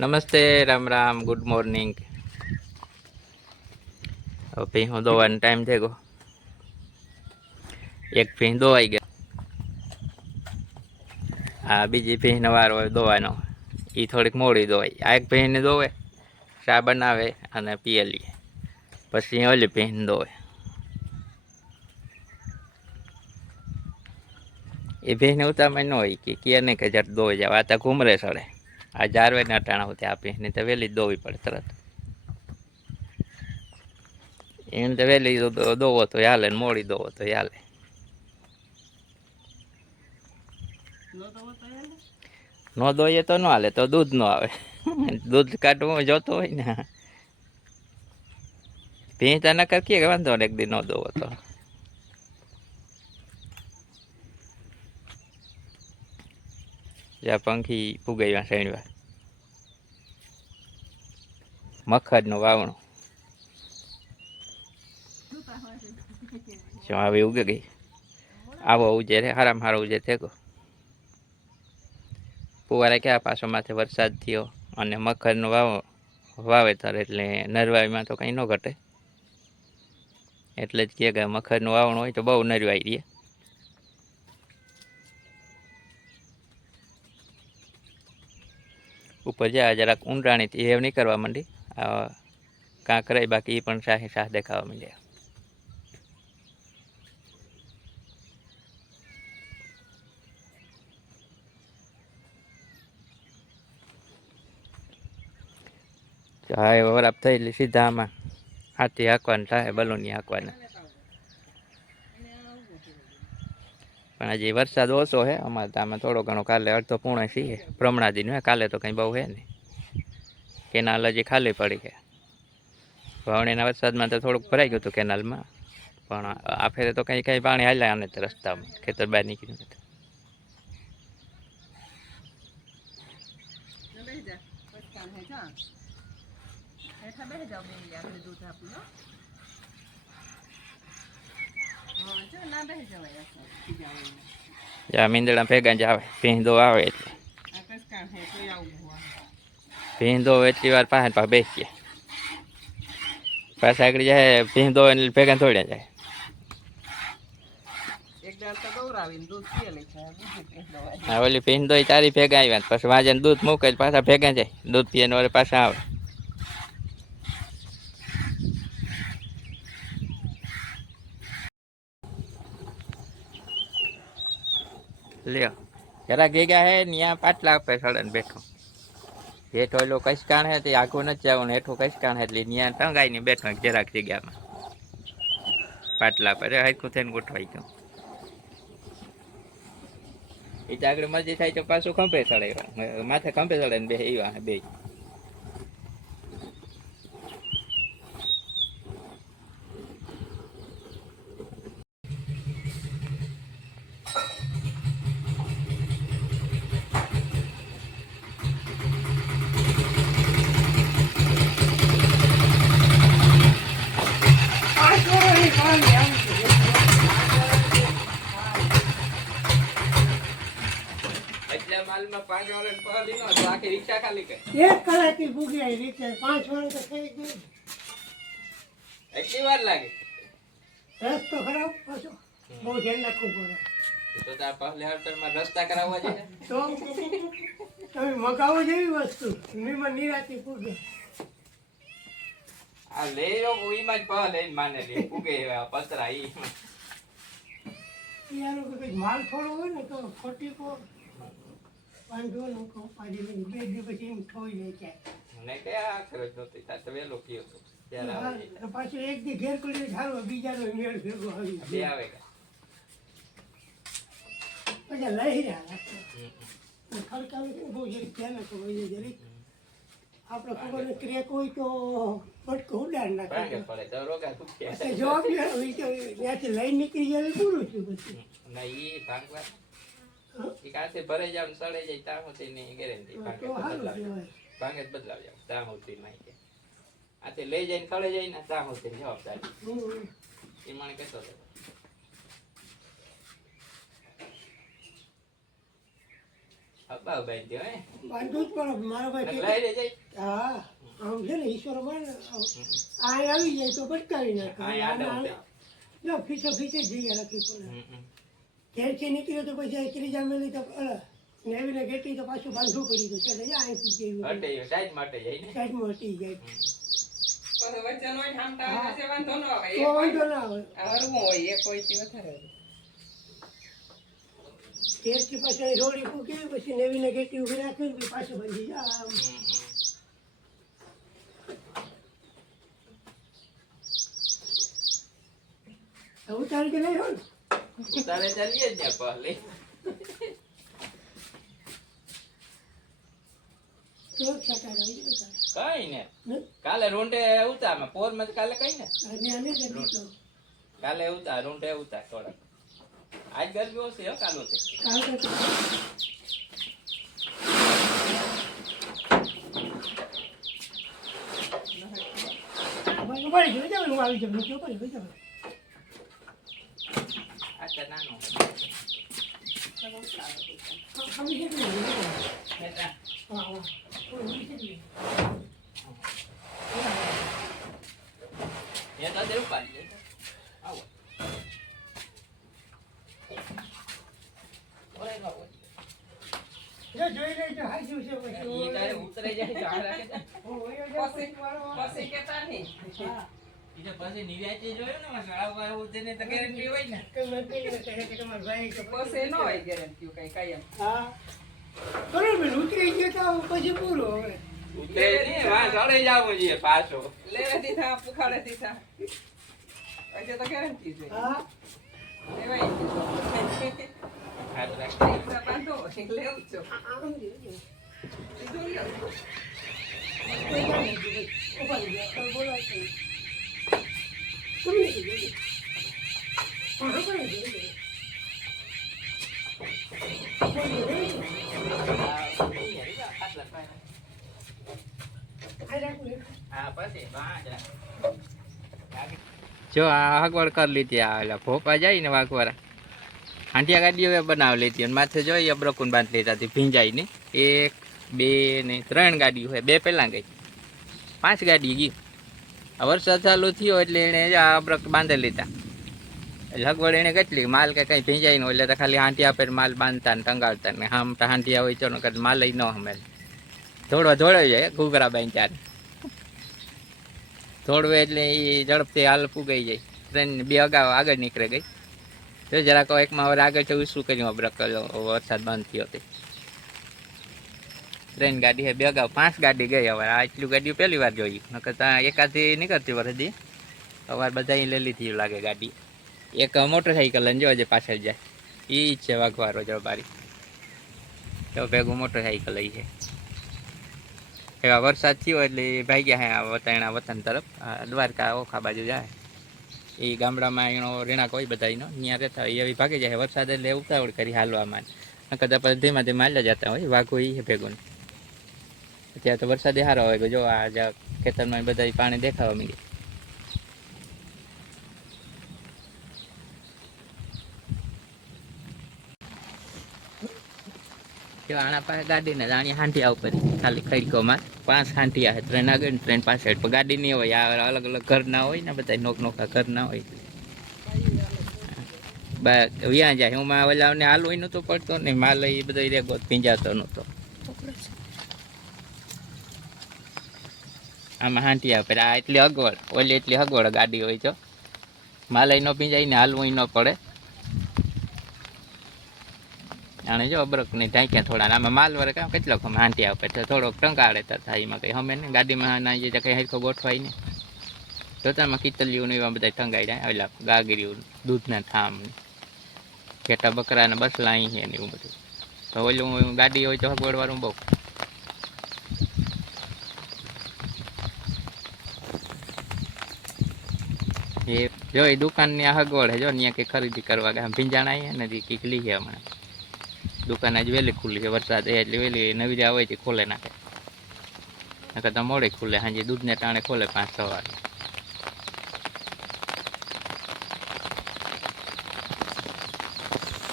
નમસ્તે, Ram Ram, good morning. હવે ભીંસો દોવાનો time થઈ ગયો. એક ભીંસ દોવાઈ ગયો. આ બીજી ભીંસનો વારો હોય દોવાનો. એ થોડીક મોડી દોવાય. આ એક ભીંસને દોવે, ચા બનાવે અને પીએ લઈએ. પછી ઓલી ભીંસ દોવે. એ ભીંસને ઉતામાં ન હોય કે નહીં કે જટ દોઈ જાવ. આ તો ઘૂમરે સડે. આ જારવે ને અટાણા હોતી આ ભીંસને તો વહેલી જ દોવી પડે તરત. એને તો વહેલી દોવો તો હાલે ને મોડી દોવો તો હાલે. ન દોઈએ તો ન હાલે, તો દૂધ ન આવે. દૂધ કાઢવું જોતો હોય ને. ભીંસ તો નકર કે વાંધો ને એક દી ન દોવો તો. જ્યાં પંખી ફુગાવ્યા શેણવા. મખડનું વાવણું. શું આવી ઉગે ગઈ? આવો ઉજે રે, હારામાં હારો ઉજે થેકો. ફુવારે ક્યાં પાછો માથે વરસાદ થયો અને મગફળીનું વાવેતર એટલે નરવાઈમાં તો કંઈ ન ઘટે. એટલે જ કે મગફળીનું વાવણું હોય તો બહુ નરવાઈ રહે. ઉપર જ્યાં જરાક ઊંડાણીથી હેવ નહીં કરવા માંડી. કાંક રહી બાકી એ પણ શાહે શાહ દેખાવા માંડ્યા. હા એ વરાપ થઈ એટલે સીધા આમાં હાથી હાંકવાનું થાય, બલૂની હાંકવાના. પણ હજી વરસાદ ઓછો છે અમારે તો. આમાં થોડો ઘણો કાલે અડધો પૂર્ણ છીએ પ્રમણાદીનું હે. કાલે તો કંઈ બહુ હે નહીં. કેનાલ હજી ખાલી પડી છે. વાવણીના વરસાદમાં તો થોડુંક ભરાઈ ગયું હતું કેનાલમાં. પણ આ ફેરે તો કંઈ પાણી હાલ્યા આને તો રસ્તામાં ખેતર બહાર નીકળ્યું નથી. મીંદડા ભેગા જ આવે. ભીંદો આવે એટલે ભીંદો એટલી વાર પાસે બેસીએ. પાછા આગળ જાય ભીંદો એટલે ભેગા થોડ્યા જાય. હા ઓલી ભીંદો તારી ભેગા આવ્યા પછી વાંજે દૂધ મૂકે પાછા ભેગા જાય. દૂધ પીએ ને પાછા આવે. લ્યો જરાક ભેગા હે ત્યાં પાટલા આપે સડન બેઠો. હેઠો એલો કસકાણ હે તે આખું નથી જવું. હેઠું કસકાણ હે એટલે ત્યાં ટંગાઈ ને બેઠો જરાક જગ્યામાં પાટલા પર હરખું થઈને ગોઠવાઈ ગયું. એ તો આગળ મરજી થાય તો પાછું ખંભે ચડે, માથે ખંભે ચડે ને બે એવા બે. માલમાં 5 વાળા પહલી નો આખી રિક્ષા ખાલી કે 1 કલાકથી ભૂગી આવી રિક્ષા 5 વાળા તો થઈ ગઈ. એટલી વાર લાગે? રસ્તો ખરાબ પાછો બહુ ધ્યાન રાખવું પડે. તો તાર પહેલે હળતરમાં રસ્તા કરાવવા જોઈએ તો તમે મગાવો જેવી વસ્તુ નિમન નિરાતી પૂગે. આ લેરો ઓઈમાં જ પહેલે માને લે પૂગે પતરા ઈ યાર કોઈ માલ થોડો હોય ને તો ખોટી કો પાંડો લોકો પાડી ને બે દિવસ એમ થોઈ લે છે. મને કે આ કરો તો તે વેલો કયો તો ત્યારે પાછું એક દી ઘેર કરી ધારો બીજાનો મેળ ભેગો આવી બે આવે કે પછી લઈ રહ્યા ખડકાનું કે બહુ જરી ધ્યાન રાખવું હોય જરી. આપણે ખબર ને ક્રેક હોય તો ફટકો ઉડાડ નાખે પડે તો રોગા તૂટે જવાબ હોય તો ત્યાંથી લઈ નીકળી જાય પૂરું છું પછી ના ઈ ભાગવા એ કાંસે ભરે જાવ સડે જાય ત્યાં સુધી ની ગેરંટી ભાગે બદલાવ જાવ ત્યાં સુધી માહિતી આથી લઈ જઈને સડે જાય ને ત્યાં સુધી જવાબદારી એ મને કહેતો હતો. અબ્બા બેન દે હે બાંધવું જ પડે મારા ભાઈ લઈ લે જઈ હા આમ છે ને ઈશ્વર માને આ આવી જાય તો ભટકાવી નાખે જો ફીસે જઈએ રાખી પડે ઘેરથી નીકળ્યો તો પછી ત્રીજા મહિને તો નેવીને ઘેટી તો પાછું બાંધવું પડી ગયું છે એટલે અહીં પૂછી ગયું સાઈડ માટે જાય ને સાઈડમાં હટી જાય વાંધો ન આવે તો વાંધો ના આવે હરવું હોય એક હોય તે વધારે ઘેરથી પાછા રોડી પૂકી પછી નેવીને ઘેટી ઉભી રાખી પછી પાછું બાંધી જાય આમ ઉતારી કે નહીં હોય તારે ચાલીએ જ ને પહેલે કઈ ને કાલે રૂંઢે ઉતાર પોર માં કાલે કઈ ને કાલે ઉતાર રૂંઢે ઉતાર થોડા આજ ગરમી ઓછી હો કાલો છે આટલા નાનો એ તો દેવું પાડી આવો ઓરે બાબુ જોઈ લેજો હાજુ છે પછી એ તારે ઉતરે જાય ચાર રાખે પછી કેતા નહીં ઈ પછી નિવ્યાચી જોયો ને શાળા એવું તેને તો ગેરંટી હોય ને પછી ન હોય ગેરંટી કઈ કાયમ હા બરોબર ઉતરી ગયો તો પછી પૂરો હવે ઉતરે નહીં વાં ચડે જાવું જોઈએ પાછો લેવે દીધા પુખાડે દીધા એટલે તો ગેરંટી છે હા લેવાય હાથ રાખ પૈસા બાંધો લેવું છો આમ દીધું સીધું લ્યો જો આ હગવડ કરી લીધી આ ભોપા જાય ને વાઘવાળા હાંડિયા ગાડીઓ બનાવી લીધી અને માથે જોઈએ અબ્રકુન બાંધી લીધા હતી ભીંજાઈ ને 1 2 ને 3 ગાડી હોય 2 પહેલા ગઈ 5 ગાડી ગઈ આ વરસાદ ચાલુ થયો એટલે એને આ અબ્રક બાંધી લીધા લગવડ એને કેટલી માલ કે કઈ ભીંજાઈ ન એટલે તો ખાલી હાંડિયા પર માલ બાંધતા ને ટંગાવતા ને આમ તો હાંડિયા હોય તો કદાચ માલ ન હમે ધોડો જાય ઘૂઘરા બાંધી ચાર થોડું એટલે એ ઝડપથી હાલ ફૂગાઈ જાય ટ્રેન 2 અગાઉ આગળ નીકળે ગઈ તો જરાક એકમાં હવે આગળ જવું શું કર્યું અબ્રક વરસાદ બંધ થયો હતી ટ્રેન ગાડી છે 2 અગાઉ 5 ગાડી ગઈ હવે આ એટલું ગાડીઓ પહેલી વાર જોઈ નકર ત્યાં એકાદી નીકળતી વરદી સવાર બધા લઈ લીધી લાગે ગાડી એક મોટરસાઇકલ ને જો પાછળ જાય એ જ છે વાઘવારો જળબારી તો ભેગું મોટરસાઇકલ લઈ છે એવા વરસાદ થયો એટલે ભાગ્યા હે વતાણા વતન તરફ દ્વારકા ઓખા બાજુ જાય એ ગામડામાં એનો રેણાક હોય બધા એનો ત્યાં રહેતા હોય એવી ભાગી જાય વરસાદ એટલે ઉતાવળ કરી હાલવામાં નકર પછી ધીમા ધીમા હાલ્યા જતા હોય વાઘો એ ભેગું અત્યારે તો વરસાદ સારો હોય જો આ ખેતરમાં બધા પાણી દેખાવા માંગે આના પાસે ગાડી ને જાણી હાંડિયા ઉપર ખાલી ખડકોમાં 5 હાંડિયા છે ટ્રેન આગળ ટ્રેન પાછળ પણ ગાડી નહીં હોય આ અલગ અલગ ઘર ના હોય ને બધા નોખા ઘર ના હોય વ્યાં જાય હું ઓલાને હાલવું નહોતો પડતો ને માલ એ બધો રેગો ભીંજાતો નહોતો આમાં હાંડિયા ઉપર આ એટલી અગવડ ઓલી એટલી અગવડ ગાડી હોય તો માલ ન ભીંજાય ને હાલવું ન પડે અને જો અબરક ને ઢાંક્યા થોડા આમાં માલ વરે કામ કેટલો હાંટિયા ઉપર તો થોડોક ટંકાળે થાય એમાં કંઈ હમે ને ગાડીમાં ના જે કંઈ હરખો ગોઠવાય ને જોતામાં કિતલિયું ને એવા બધા ટંગાઈ જાય ઓલા ગાગરીયું દૂધના ઠામ ઘેટા બકરા ને બસલા અહીં છે ને એવું બધું તો ઓલું ગાડી હોય તો હગવડવાળું બહુ એ જો એ દુકાનની આ હગવડ છે જો ત્યાં કંઈ ખરીદી કરવા ગયા ભીંજાણા અહીંયા નથી કંઈક લીધે હમણાં દુકાન આજ વહેલી ખુલ્લી છે વરસાદ એટલે વહેલી નવી જ આવે છે ખોલે નાખે નકર તો મોડે ખુલે સાંજે દૂધને ટાણે ખોલે 5-6 વાગે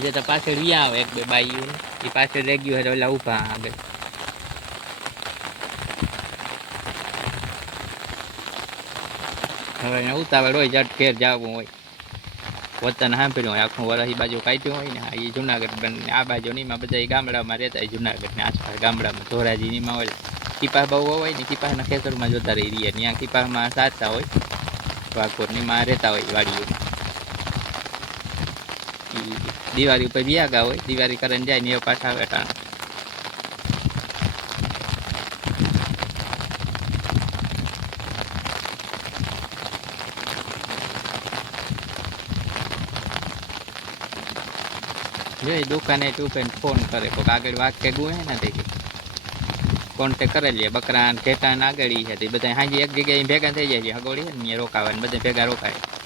હજે તો પાછળ વ્યા આવે 1-2 બાઈઓ એ પાછળ રહી ગયું એટલે ઓલા ઊભા આગળ. હવે એને ઉતાવળ હોય જટ ઘેર જવું હોય, વતન સાંભળ્યું હોય આખું વરસ એ બાજુ કાઢ્યું હોય ને, એ જુનાગઢ બને આ બાજુ નીમાં બધા એ ગામડામાં રહેતા હોય, જુનાગઢ ને આસપાસ ગામડામાં ધોરાજી નીમાં હોય, કીપા બહુ હોય ને કીપાના ખેતરમાં જોતા રહી રહ્યા, ત્યાં કીપામાં સાચતા હોય, વાઘોર નીમાં રહેતા હોય વાડીઓમાં. દિવાળી ઉપર વ્યાગા હોય, દિવાળી કરીને જાય ને એ પાછા આવે ટાણા. જો દુકાને ટૂંકને ફોન કરે કોઈક આગળ વાઘ કે ગું હે ને તે કોન્ટેક કરી લે, બકરા ઘેટા આગળ છે તે બધા હાજી એક જગ્યાએ ભેગા થઈ જાય છે, હગોળી ને રોકાવા બધા ભેગા રોકાય.